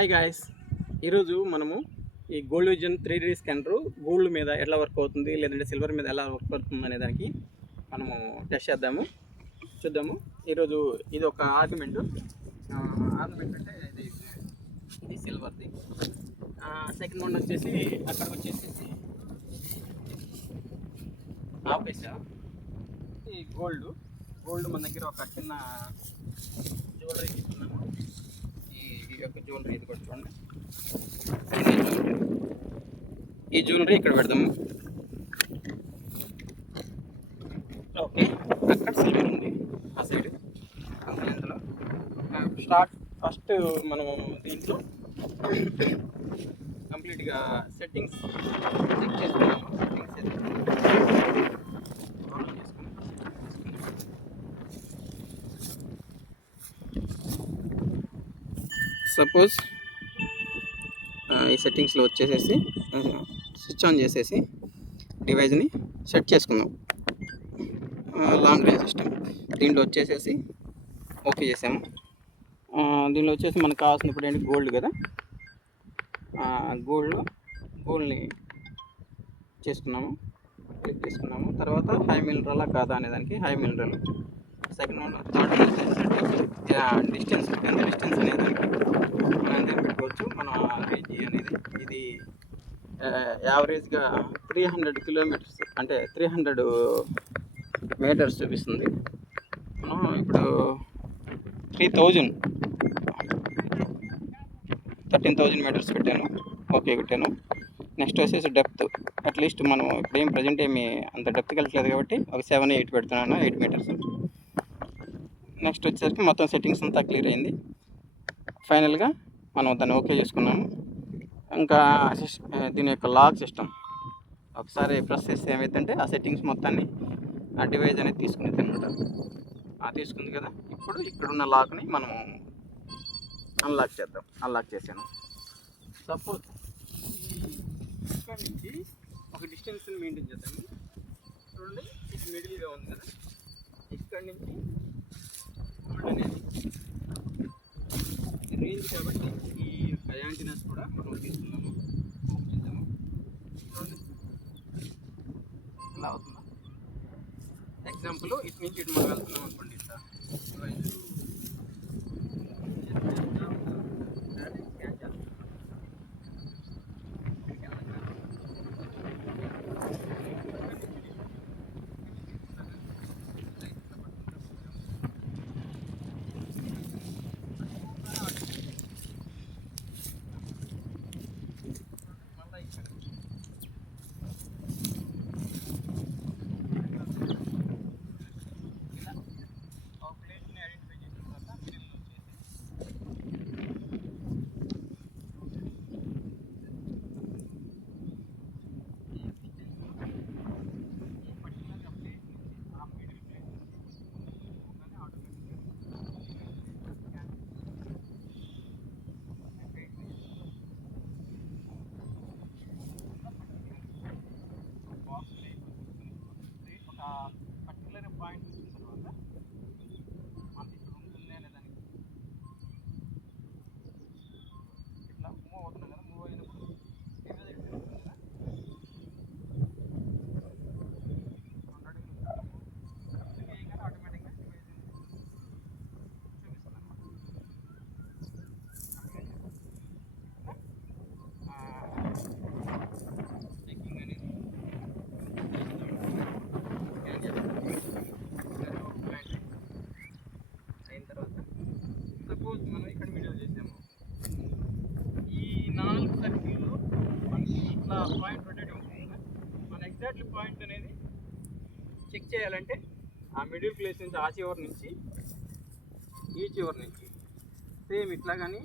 Hi guys, ఈరోజు మనము ఈ gold vision 3D scanner gold మీద ఎలా వర్క్ అవుతుంది, లేదంటే సిల్వర్ మీద ఎలా వర్క్ అవుతుంది అనే దానికి మనము టెస్ట్ చేద్దాము, చూద్దాము. ఈరోజు ఇది ఒక ఆర్గ్యుమెంట్ అంటే ఇది సిల్వర్ది. సెకండ్ వన్ వచ్చేసి అక్కడికి వచ్చేసేసి ఆపేసా. ఈ గోల్డ్ మన దగ్గర ఒక చిన్న జ్యువెలరీ తీసుకున్నాము. ఈ యొక్క జ్యువెలరీ ఇది కూడా చూడండి. ఈ జ్యువెలరీ ఇక్కడ పెడదాము. ఓకే, అక్కడ సిల్వర్ ఉంది ఆ సైడ్ ఇందులో. ఫస్ట్ మనము దీంట్లో కంప్లీట్గా సెట్టింగ్స్ చెక్ చేసుకున్నాము. సపోజ్ ఈ సెట్టింగ్స్లో వచ్చేసేసి స్విచ్ ఆన్ చేసేసి డివైజ్ని సెట్ చేసుకుందాం. లాంగ్ రేంజ్ సిస్టమ్ దీంట్లో వచ్చేసేసి ఓకే చేసాము. దీనిలో వచ్చేసి మనకు కావాల్సిన ఇప్పుడు ఏంటి గోల్డ్ కదా, గోల్డ్ని చేసుకున్నాము, క్లిక్ చేసుకున్నాము. తర్వాత హై మినరలా కాదా అనేదానికి high mineral. Second one, third one distance, ఎంత డిస్టెన్స్ అనేదానికి మనం ఎంత పెట్టుకోవచ్చు. మన రేంజ్ అనేది ఇది యావరేజ్గా 300 కిలోమీటర్స్ అంటే 300 మీటర్స్ చూపిస్తుంది. మనం ఇప్పుడు 13,000 మీటర్స్ పెట్టాను, ఓకే పెట్టాను. నెక్స్ట్ వచ్చేసి డెప్త్, అట్లీస్ట్ మనం ఇప్పుడు ప్రజెంట్ ఏమి అంత డెప్త్కి వెళ్ళట్లేదు కాబట్టి ఒక 7-8 పెడుతున్నాను, 8 మీటర్స్. నెక్స్ట్ వచ్చేసరికి మొత్తం సెట్టింగ్స్ అంతా క్లియర్ అయింది. ఫైనల్గా మనం దాన్ని ఓకే చేసుకున్నాము. ఇంకా దీని యొక్క లాక్ సిస్టమ్ ఒకసారి ప్రెస్ చేస్తే ఏమైందంటే ఆ సెట్టింగ్స్ మొత్తాన్ని ఆ డివైజ్ అనేది తీసుకునేది అనమాట. తీసుకుంది కదా. ఇప్పుడు ఇక్కడున్న లాక్ని మనం అన్లాక్ చేద్దాం. అన్లాక్ చేశాను. సపోజ్ ఇక్కడ నుంచి ఒక డిస్టెన్స్ని మెయింటైన్ చేద్దాము. చూడండి, ఇది మిడిల్గా ఉంది కదా. ఇక్కడ నుంచి అనేది రేంజ్ కాబట్టి ఈ యొక్క యాంటీనాస్ కూడా మనం తీసుకున్నాము. చేద్దాము. చూడండి ఇలా అవుతుందా. ఎగ్జాంపుల్ ఇటు నుంచి ఇటు మనం వెళ్తున్నాం అనుకోండి. ఇట్లా పర్టికులర్ పాయింట్ వచ్చిన తర్వాత మనకి ఇక్కడ ఉంటుంది అనే దానికి ఇట్లా మూవ్ అవుతుంది కదా. మూవ్ అయినప్పుడు ఆటోమేటిక్గా చూపిస్తుంది అనమాట. చెకింగ్ అనేది అయిన తర్వాత సపోజ్ మనం ఇక్కడ వీడియో చేసాము. ఈ 4 సర్కిల్లో మనకి ఇట్లా పాయింట్ రొటేట్ అవుతుంది కదా. మన ఎగ్జాక్ట్లీ పాయింట్ అనేది చెక్ చేయాలంటే ఆ మిడిల్ ప్లేస్ నుంచి ఆ చివరి నుంచి ఈ చివరి నుంచి సేమ్ ఇట్లా కానీ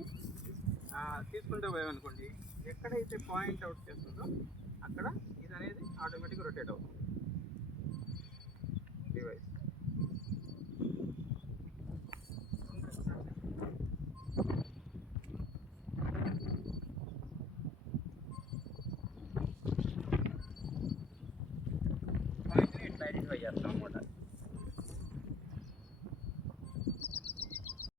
తీసుకుంటూ పోయామనుకోండి, ఎక్కడైతే పాయింట్ అవుట్ చేస్తుందో అక్కడ ఇది అనేది ఆటోమేటిక్గా రొటేట్ అవుతుంది డివైస్.